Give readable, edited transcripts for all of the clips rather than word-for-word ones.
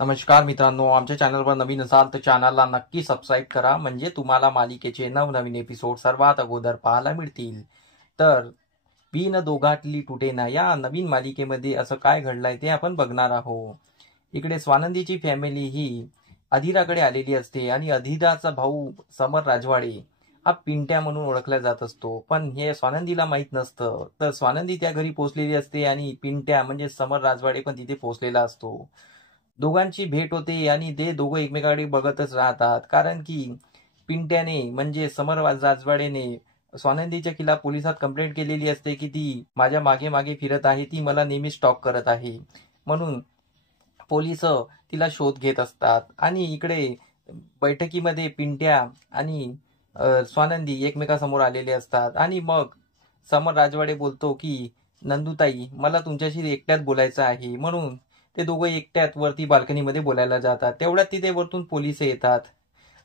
नमस्कार मित्रांनो, आमच्या चॅनलवर नवीन असाल तर चॅनलला नक्की सबस्क्राईब करा, म्हणजे तुम्हाला मालिकेचे नवनवीन एपिसोड सर्वात अगोदर पाहायला मिळतील। तर बिन दोघातली तुटेना या नवीन मालिकेमध्ये असं काय घडलंय ते आपण बघणार आहोत। इकडे स्वानंदीची फॅमिली ही अधीराकडे आलेली असते आणि अधीराचा भाऊ समर राजवाडे हा पिंट्या म्हणून ओळखला जात असतो, पण हे स्वानंदीला माहीत नसतं। तर स्वानंदी त्या घरी पोहोचलेली असते आणि पिंट्या म्हणजे समर राजवाडे पण तिथे पोहोचलेला असतो। दोघांची भेट होते आणि ते दोघं एकमेकाकडे बघतच राहतात, कारण की पिंट्याने म्हणजे समर राजवाडेने स्वानंदीच्या खिलाफ पोलिसात कंप्लेंट केलेली असते की ती माझ्या मागे मागे फिरत आहे, ती मला नेहमी स्टॉक करत आहे। म्हणून पोलिस तिला शोध घेत असतात आणि इकडे बैठकीमध्ये पिंट्या आणि स्वानंदी एकमेकासमोर आलेले असतात आणि मग समर राजवाडे बोलतो की नंदुताई, मला तुमच्याशी एकट्यात बोलायचं आहे। म्हणून ते दोघं एकट्यात वरती बाल्कनीमध्ये बोलायला जातात। तेवढ्यात तिथे वरतून पोलिस येतात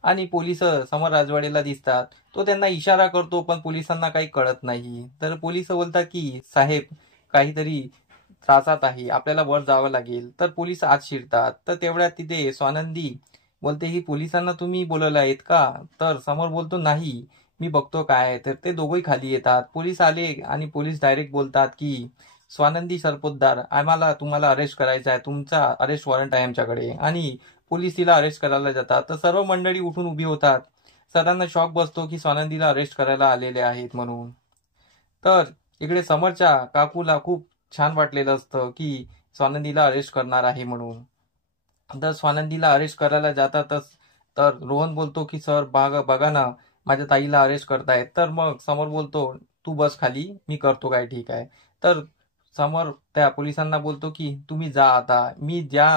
आणि पोलिस समर राजवाडेला दिसतात। तो त्यांना इशारा करतो, पण पोलिसांना काही कळत नाही। तर पोलिस बोलतात की साहेब काहीतरी त्रासात आहे, आपल्याला वर जावं लागेल। तर पोलीस आत शिरतात। तर तेवढ्यात तिथे स्वानंदी बोलते की पोलिसांना तुम्ही बोलवलं आहेत का? तर समोर बोलतो नाही, मी बघतो काय आहे। तर ते दोघंही खाली येतात। पोलीस आले आणि पोलीस डायरेक्ट बोलतात की स्वानंदी सरपोतदार, आम्हाला तुम्हाला अरेस्ट करायचं आहे, तुमचा अरेस्ट वॉरंट आहे आमच्याकडे। आणि पोलीस तिला अरेस्ट करायला जातात। तर सर्व मंडळी उठून उभी होतात। सर्वांना शॉक बसतो की स्वानंदीला अरेस्ट करायला आलेले आहेत म्हणून। तर इकडे समरच्या काकूला खूप छान वाटलेलं असतं की स्वानंदीला अरेस्ट करणार आहे म्हणून। तर स्वानंदीला अरेस्ट करायला जातातच तर रोहन बोलतो की सर बघा ना, माझ्या ताईला अरेस्ट करतायत। तर मग समर बोलतो तू बस खाली, मी करतो काय, ठीक आहे। तर समर त्या पोलिसांना बोलतो की तुम्ही जा आता, मी ज्या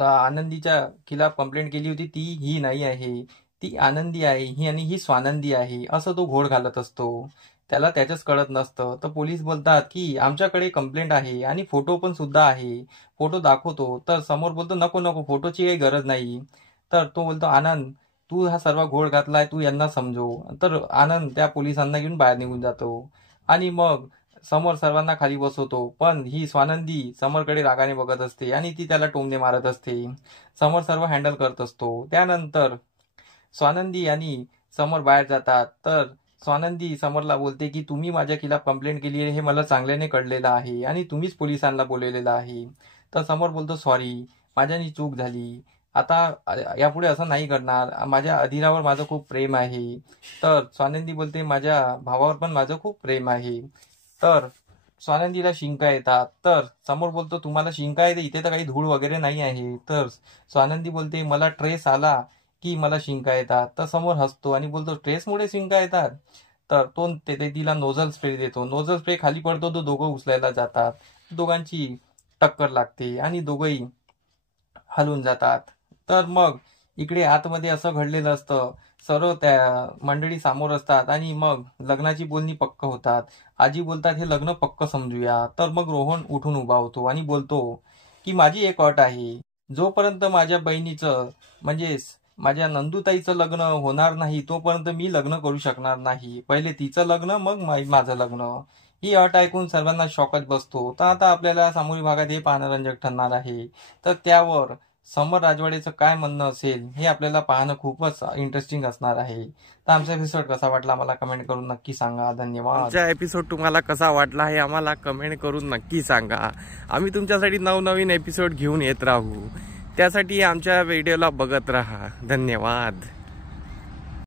आनंदीच्या खिलाफ कंप्लेंट केली होती ती ही नाही आहे, ती आनंदी आहे ही आणि ही स्वानंदी आहे, असं तो घोड घालत असतो। त्याला त्याच्याच कळत नसतं। तर पोलीस बोलतात की आमच्याकडे कंप्लेंट आहे आणि फोटो पण सुद्धा आहे, फोटो दाखवतो। तर समोर बोलतो नको नको, फोटोची काही गरज नाही। तर तो बोलतो आनंद, तू हा सर्व घोळ घातलाय, तू यांना समजव। तर आनंद त्या पोलिसांना घेऊन बाहेर निघून जातो आणि मग समोर सर्वांना खाली बसवतो। पण ही स्वानंदी समरकडे रागाने बघत असते आणि ती त्याला टोमणे मारत असते। समर सर्व हँडल करत असतो। त्यानंतर स्वानंदी आणि समर बाहेर जातात। तर स्वानंदी समरला बोलते की तुम्ही माझ्या खिलाफ कंप्लेंट केली आहे हे मला चांगल्याने कळलेलं आहे आणि तुम्हीच पोलिसांना बोलवलेलं आहे। तर समर बोलतो सॉरी, माझ्यानी चूक झाली, आता यापुढे असं नाही करणार, माझ्या अधीरावर माझं खूप प्रेम आहे। तर स्वानंदी बोलते माझ्या भावावर पण माझं खूप प्रेम आहे। तर स्वानंदीला शिंका येतात। तर समोर बोलतो तुम्हाला शिंका येते, इथे तर काही धूळ वगैरे नाही आहे। तर स्वानंदी बोलते मला ट्रेस आला की मला शिंका येतात। तर समोर हसतो आणि बोलतो ट्रेसमुळे शिंका येतात? तर तो तिला नोझल स्प्रे देतो। नोझल स्प्रे खाली पडतो, तो दोघं उचलायला जातात। दोघांची टक्कर लागते आणि दोघंही हलून जातात। तर मग इकडे आतमध्ये असं घडलेलं असतं, सर्व त्या मंडळी समोर असतात आणि मग लग्नाची बोलणी पक्क होतात। आजी बोलतात हे लग्न पक्क समजूया। तर मग रोहन उठून उभा होतो आणि बोलतो की माझी एक अट आहे, जोपर्यंत माझ्या बहिणीचं म्हणजे माझ्या नंदुताईचं लग्न होणार नाही तोपर्यंत मी लग्न करू शकणार नाही। पहिले तिचं लग्न मग माझं लग्न। ही अट ऐकून सर्वांना शॉकच बसतो। तर आता आपल्याला सामोरी भागात हे पाहणं रंजक ठरणार आहे। तर त्यावर समर राजवाडेचं काय म्हणणं असेल हे आपल्याला पाहणं खूपच इंटरेस्टिंग असणार आहे। तर आमचा एपिसोड कसा वाटला मला कमेंट करून नक्की सांगा। धन्यवाद। आमचा एपिसोड तुम्हाला कसा वाटला हे आम्हाला कमेंट करून नक्की सांगा। आम्ही तुमच्यासाठी नवनवीन एपिसोड घेऊन येत राहू, त्यासाठी आमच्या व्हिडिओला बघत राहा। धन्यवाद।